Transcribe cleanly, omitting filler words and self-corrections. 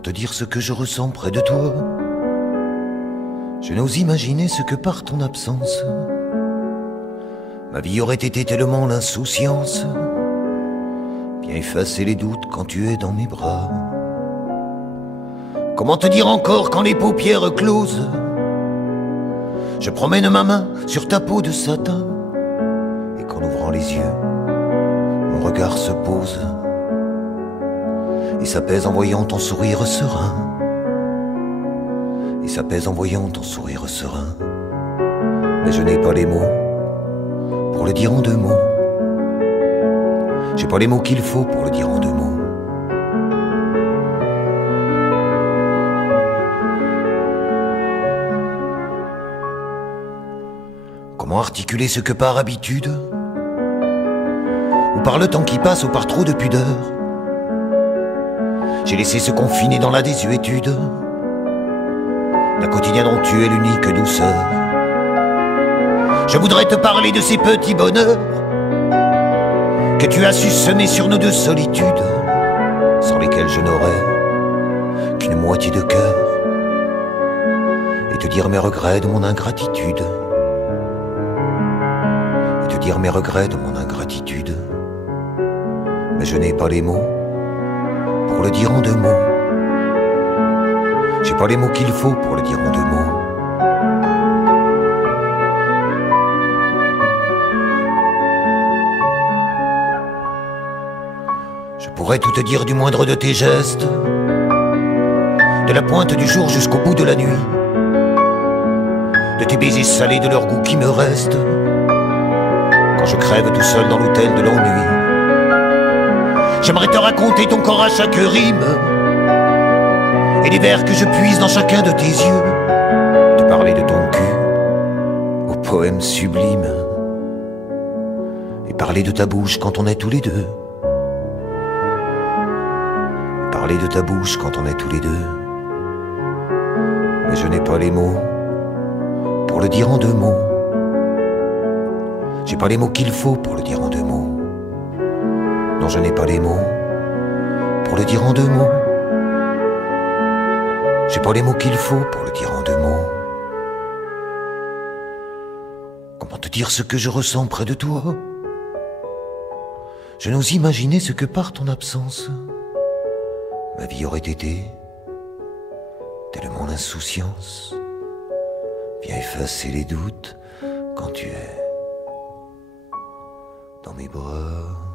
te dire ce que je ressens près de toi? Je n'ose imaginer ce que par ton absence ma vie aurait été tellement l'insouciance. Viens effacer les doutes quand tu es dans mes bras. Comment te dire encore quand les paupières closes je promène ma main sur ta peau de satin, et qu'en ouvrant les yeux mon regard se pose et s'apaise en voyant ton sourire serein, et s'apaise en voyant ton sourire serein. Mais je n'ai pas les mots pour le dire en deux mots. J'ai pas les mots qu'il faut pour le dire en deux mots. Comment articuler ce que par habitude, ou par le temps qui passe, ou par trop de pudeur, j'ai laissé se confiner dans la désuétude d'un quotidien dont tu es l'unique douceur. Je voudrais te parler de ces petits bonheurs que tu as su semer sur nos deux solitudes, sans lesquelles je n'aurais qu'une moitié de cœur, et te dire mes regrets de mon ingratitude, et te dire mes regrets de mon ingratitude. Mais je n'ai pas les mots pour le dire en deux mots. J'ai pas les mots qu'il faut pour le dire en deux mots. Je pourrais tout te dire du moindre de tes gestes, de la pointe du jour jusqu'au bout de la nuit, de tes baisers salés, de leur goût qui me reste quand je crève tout seul dans l'hôtel de l'ennui. J'aimerais te raconter ton corps à chaque rime et les vers que je puise dans chacun de tes yeux, te parler de ton cul au poème sublime, et parler de ta bouche quand on est tous les deux, parler de ta bouche quand on est tous les deux. Mais je n'ai pas les mots pour le dire en deux mots. J'ai pas les mots qu'il faut pour le dire en deux mots. Non, je n'ai pas les mots pour le dire en deux mots. J'ai pas les mots qu'il faut pour le dire en deux mots. Comment te dire ce que je ressens près de toi? Je n'ose imaginer ce que par ton absence ma vie aurait été, tellement l'insouciance vient effacer les doutes quand tu es dans mes bras.